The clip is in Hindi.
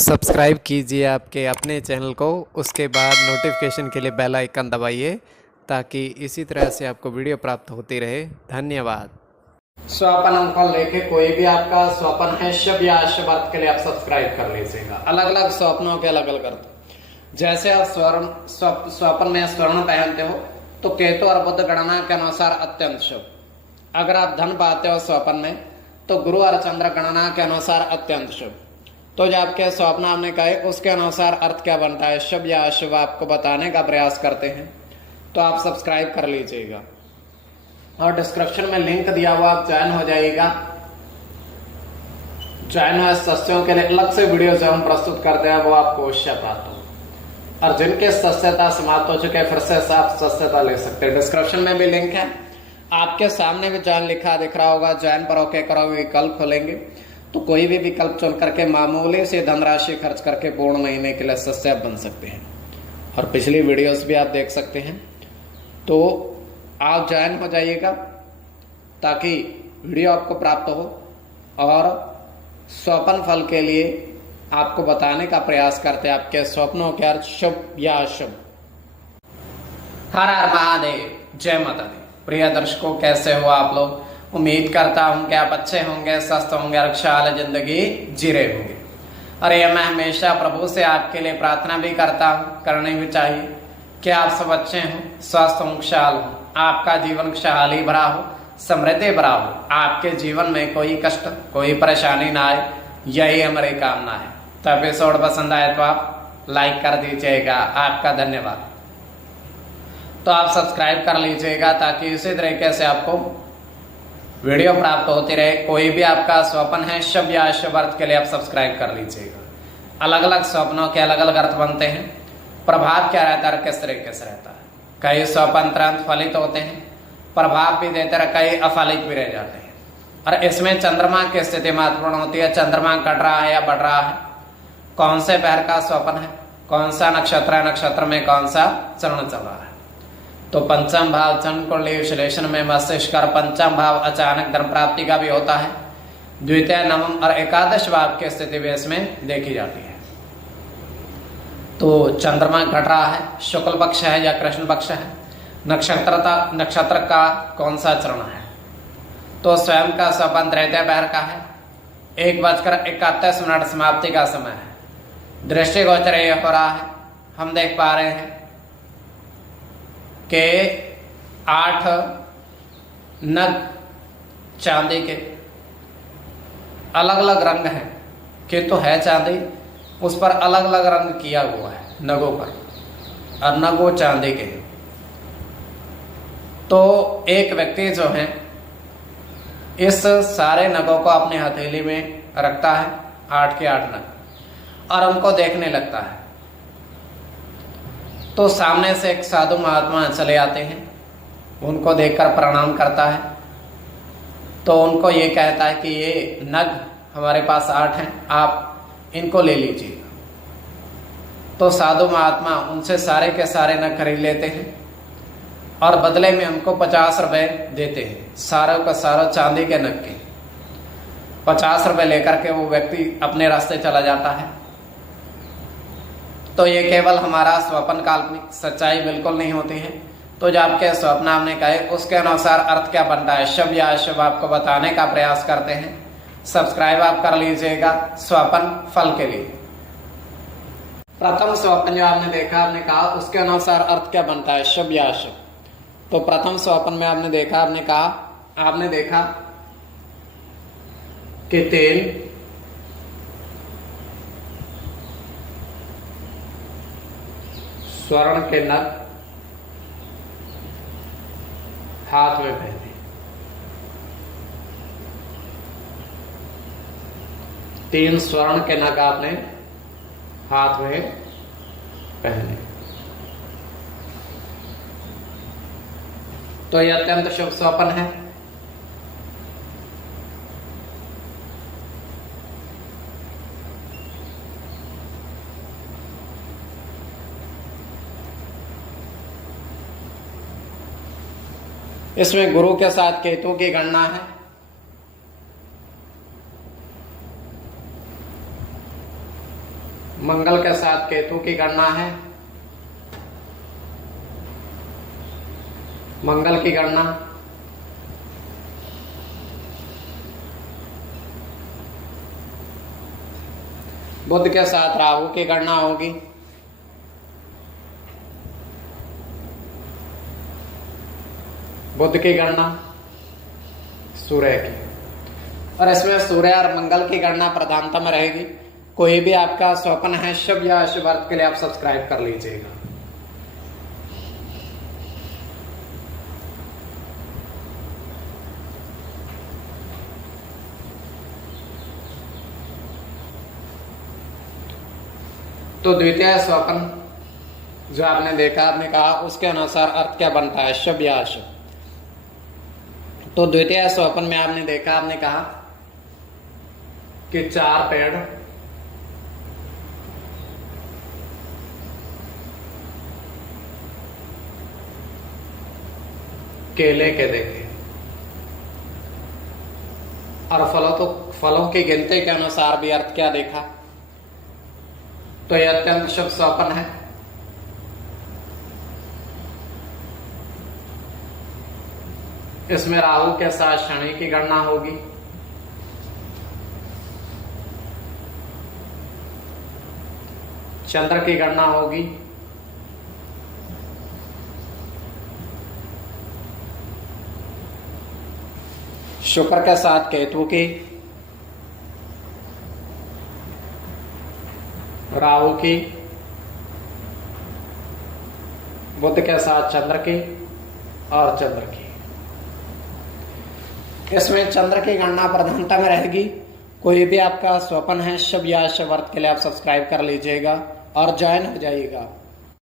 सब्सक्राइब कीजिए आपके अपने चैनल को, उसके बाद नोटिफिकेशन के लिए बेल आइकन दबाइए ताकि इसी तरह से आपको वीडियो प्राप्त होती रहे। धन्यवाद। स्वपन को लेके कोई भी आपका स्वपन है शुभ या अशुभ अर्थ के लिए आप सब्सक्राइब कर लीजिएगा। अलग अलग स्वप्नों के अलग अलग अर्थ। जैसे आप स्वप्न में स्वर्ण पहनते हो तो केतु और बुध गणना के अनुसार अत्यंत शुभ। अगर आप धन पाते हो स्वप्न में तो गुरु और चंद्र गणना के अनुसार अत्यंत शुभ। तो जो आपके स्वप्न आपने कहे उसके अनुसार अर्थ क्या बनता है, शुभ या अशुभ, आपको बताने का प्रयास करते हैं। तो आप सब्सक्राइब कर लीजिएगा और डिस्क्रिप्शन में लिंक दिया हुआ, आप ज्वाइन हो जाइएगा। ज्वाइन हुए सदस्यों के लिए अलग से वीडियो जो हम प्रस्तुत करते हैं वो आपको अवश्य प्राप्त हो। और जिनके सदस्यता समाप्त हो चुके हैं फिर से आप सदस्यता ले सकते हैं। डिस्क्रिप्शन में भी लिंक है, आपके सामने भी ज्वाइन लिखा दिख रहा होगा। ज्वाइन पर ओके करो, विकल्प खोलेंगे तो कोई भी विकल्प चुन करके मामूली से धनराशि खर्च करके पूर्ण महीने के लिए सदस्य बन सकते हैं और पिछली वीडियोस भी आप देख सकते हैं। तो आप ज्वाइन हो जाइएगा ताकि वीडियो आपको प्राप्त हो और स्वप्न फल के लिए आपको बताने का प्रयास करते हैं आपके स्वप्नों के अर्थ शुभ या अशुभ। हर हर महादेव, जय माता दी। प्रिय दर्शकों, कैसे हो आप लोग? उम्मीद करता हूं कि आप अच्छे होंगे, स्वस्थ होंगे, खुशहाल जिंदगी जी रहे होंगे। और ये मैं हमेशा प्रभु से आपके लिए प्रार्थना भी करता हूँ, करनी भी चाहिए कि आप सब अच्छे हों, स्वस्थ हों, खुशहाल हों, आपका जीवन खुशहाली भरा हो, समृद्धि भरा हो, आपके जीवन में कोई कष्ट कोई परेशानी ना आए, यही हमारी कामना है। तो एपिसोड पसंद आए तो आप लाइक कर दीजिएगा, आपका धन्यवाद। तो आप सब्सक्राइब कर लीजिएगा ताकि इसी तरीके से आपको वीडियो प्राप्त होती रहे। कोई भी आपका स्वप्न है शुभ या अशुभ अर्थ के लिए आप सब्सक्राइब कर लीजिएगा। अलग अलग स्वप्नों के अलग अलग अर्थ बनते हैं। प्रभाव क्या रहता है, किस तरीके से रहता है। कई स्वप्न तुरंत फलित होते हैं, प्रभाव भी देते रहे, कई अफलित भी रह जाते हैं। और इसमें चंद्रमा की स्थिति महत्वपूर्ण होती है। चंद्रमा घट रहा है या बढ़ रहा है, कौन से पैर का स्वप्न है, कौन सा नक्षत्र है, नक्षत्र में कौन सा चरण चल रहा है। तो पंचम भाव चंद्र कुंडली विश्लेषण में मस्तिष्क और पंचम भाव अचानक धन प्राप्ति का भी होता है। द्वितीय, नवम और एकादश भाव की स्थिति भी इसमें देखी जाती है। तो चंद्रमा घट रहा है, शुक्ल पक्ष है या कृष्ण पक्ष है, नक्षत्र का कौन सा चरण है। तो स्वयं का स्वपन तृतीय पैर का है, 1:31 समाप्ति का समय है। दृष्टिगोचर ये हो रहा है, हम देख पा रहे हैं कि 8 नग चांदी के अलग अलग रंग हैं, किंतु है चांदी, उस पर अलग अलग रंग किया हुआ है नगों पर, और नगों चांदी के। तो एक व्यक्ति जो है इस सारे नगों को अपने हथेली में रखता है, 8 के 8 नग, और उनको देखने लगता है। तो सामने से एक साधु महात्मा चले आते हैं, उनको देखकर प्रणाम करता है। तो उनको ये कहता है कि ये नग हमारे पास 8 हैं, आप इनको ले लीजिए। तो साधु महात्मा उनसे सारे के सारे नग खरीद लेते हैं और बदले में उनको 50 रुपए देते हैं। सारों का सारा चांदी के नग के 50 रुपए लेकर के वो व्यक्ति अपने रास्ते चला जाता है। तो ये केवल हमारा स्वप्न, काल्पनिक, सच्चाई बिल्कुल नहीं होती है। तो जो आपके स्वप्न आपने कहे उसके अनुसार अर्थ क्या बनता है, शुभ या अशुभ, आपको बताने का प्रयास करते हैं। सब्सक्राइब आप कर लीजिएगा स्वप्न फल के लिए। प्रथम स्वप्न जो आपने देखा, आपने कहा उसके अनुसार अर्थ क्या बनता है, शुभ या अशुभ। तो प्रथम स्वप्न में आपने देखा, आपने कहा, आपने देखा कि तेल, स्वर्ण के नग हाथ में पहने, तीन स्वर्ण के नग आपने हाथ में पहने। तो यह अत्यंत शुभ स्वप्न है। इसमें गुरु के साथ केतु की गणना है। मंगल के साथ केतु की गणना है। मंगल की गणना, बुध के साथ राहु की गणना होगी। बुध की गणना सूर्य की, और इसमें सूर्य और मंगल की गणना प्रधानता में रहेगी। कोई भी आपका स्वप्न है शुभ या अशुभ अर्थ के लिए आप सब्सक्राइब कर लीजिएगा। तो द्वितीय स्वप्न जो आपने देखा, आपने कहा उसके अनुसार अर्थ क्या बनता है, शुभ या अशुभ। तो द्वितीय स्वप्न में आपने देखा, आपने कहा कि 4 पेड़ केले के देखे, और फलों की गिनती के अनुसार भी अर्थ क्या देखा। तो यह अत्यंत शुभ स्वप्न है। इसमें राहु के साथ शनि की गणना होगी। चंद्र की गणना होगी। शुक्र के साथ केतु की, राहु की, बुध के साथ चंद्र की और चंद्र की। इसमें चंद्र की गणना प्रधानता में रहेगी। कोई भी आपका स्वप्न है शुभ या अशुभ अर्थ के लिए आप सब्सक्राइब कर लीजिएगा और ज्वाइन हो जाइएगा।